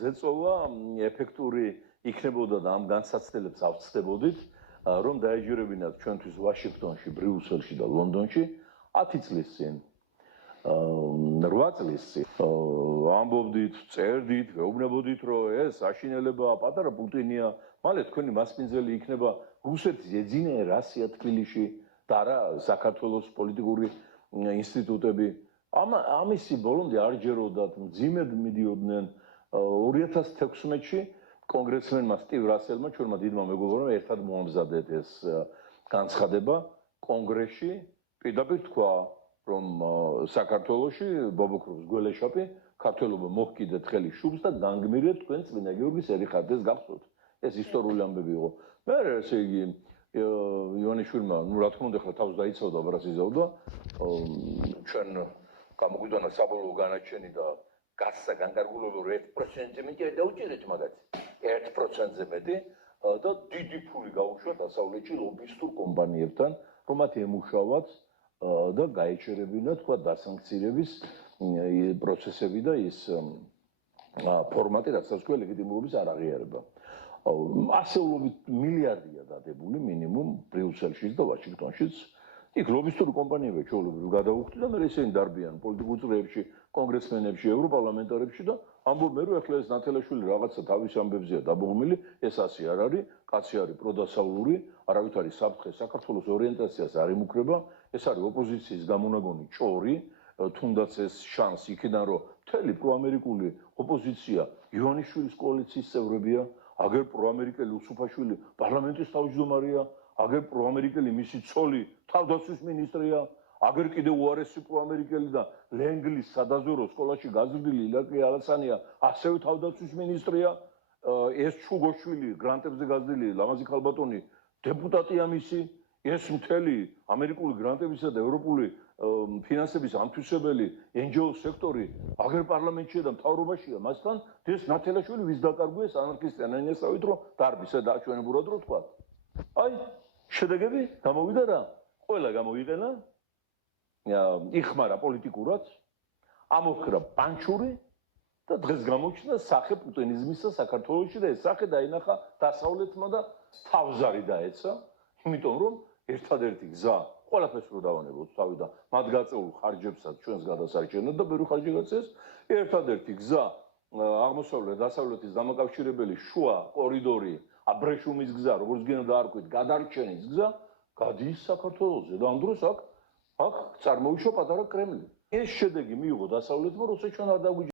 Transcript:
ზეწოლა ეფექტური იქნებოდა და ამ განსაცდელებს ავწდებოდით, რომ დაეჯერებინათ ჩვენთვის ვაშინგტონში, ბრიუსელში და ლონდონში 10 წლის წინ. 8 წლის წინ ამბობდით, წერდით, ვეუბნებოდით, რომ ეს აშინელებაა, პატარა პუტინია, მალე თქვენი მასპინძელი იქნება რუსეთის ეძინა რასია თბილისში და არა საქართველოს პოლიტიკური ინსტიტუტები. ამისი ბოლომდე არ ჯეროდათ, მძიმედ მიდიოდნენ 2016-ში კონგრესმენმა სტივ რასელმა, ჩვენმა დიდმა მეგობრებმა ერთად მოამზადეთ ეს განცხადება კონგრესში, პირდაპირ თქვა, რომ საქართველოში ბობოქროს გველეშაპი ქართველობა მოჰკიდეთ ხელი შუბს და განგმირეთ თქვენ წმინდა გიორგის ერიხარდეს გახსოვთ. ეს ისტორიული ამბები იყო. მე ესე იგი ივანიშვილმა, რა თქმა უნდა, ხლა თავს დაიცავდა, ბრას იზავდა, ჩვენ გამოგვიდანა საბოლოო განაჩენი და გასცა განკარგულებული 1%-ზე მეტი არ დაუჭირეთ მაგაც. 1%-ზე მეტი და დიდი ფული გაუშვათ დასავლეთში ლობისტურ კომპანიებთან, რომ მათ ემუშავათ და გაეჩერებინათ თქვა დასანქცირების პროცესები და ის ფორმატი, რასაც თქვა ლეგიტიმურობის არაღიარება. ასეულობით მილიარდია დადებული მინიმუმ ბრიუსელშიც და ვაშინგტონშიც. იქ ლობისტური კომპანიები ჩვეულებრივ გადაუხდით და მე ისინი დარბიან პოლიტიკურ წრეებში, კონგრესმენებში, ევროპარლამენტარებში და ამბობენ, რომ ახლა ეს ნათელაშვილი რაღაცა თავის ამბებზეა დაბողმილი, ეს ასე არ არის, კაცი არის პროდასავლური, არავით არის საფრთხე საქართველოს ორიენტაციას არ იმუქრება, ეს არის ოპოზიციის გამონაგონი ჭორი, თუნდაც ეს შანსი იქიდან, რომ მთელი პროამერიკული ოპოზიცია ივანიშვილის კოალიციის წევრებია, აგერ პროამერიკელი უსუფაშვილი პარლამენტის თავმჯდომარეა, აგერ პროამერიკელი მისი ცოლი თავდაცვის მინისტრია, აგერ კიდევ უარესი პროამერიკელი და ლენგლის სადაზვერო სკოლაში გაზრდილი ილაკი ალასანია, ასევე თავდაცვის მინისტრია, ეს ჩუგოშვილი გრანტებზე გაზრდილი ლამაზი ქალბატონი დეპუტატია მისი, ეს მთელი ამერიკული გრანტებისა და ევროპული ფინანსების ამთვისებელი NGO სექტორი აგერ პარლამენტშია და მთავრობაშია, მასთან ეს ნათელაშვილი ვის დაკარგვეს ანარქისტიან ენესავით, რომ დარბის და აჩვენებურად რო თქვა. აი, შედეგები გამოვიდა რა? ყველა გამოიყენა, იხმარა პოლიტიკურად, ამოხკრა პანჩური და დღეს გამოჩნდა სახე პუტინიზმისა საქართველოში და ეს სახე დაინახა დასავლეთმა და თავზარი დაეცა, იმიტომ რომ ერთადერთი გზა ყველაფერს რო დავანებოთ თავიდან, მათ გაწეულ ხარჯებსაც ჩვენს გადასარჩენად და ბევრი ხარჯი გაწეს, ერთადერთი გზა აღმოსავლეთ დასავლეთის დამაკავშირებელი შუა კორიდორი, აბრეშუმის გზა, როგორც გინდა დაარქვით, გადარჩენის გზა გადის საქართველოზე და ამ დროს აქ წარმოიშვა პატარა კრემლი. ეს შედეგი მიიღო დასავლეთმა, როცა ჩვენ არ დაგვიჯერებდით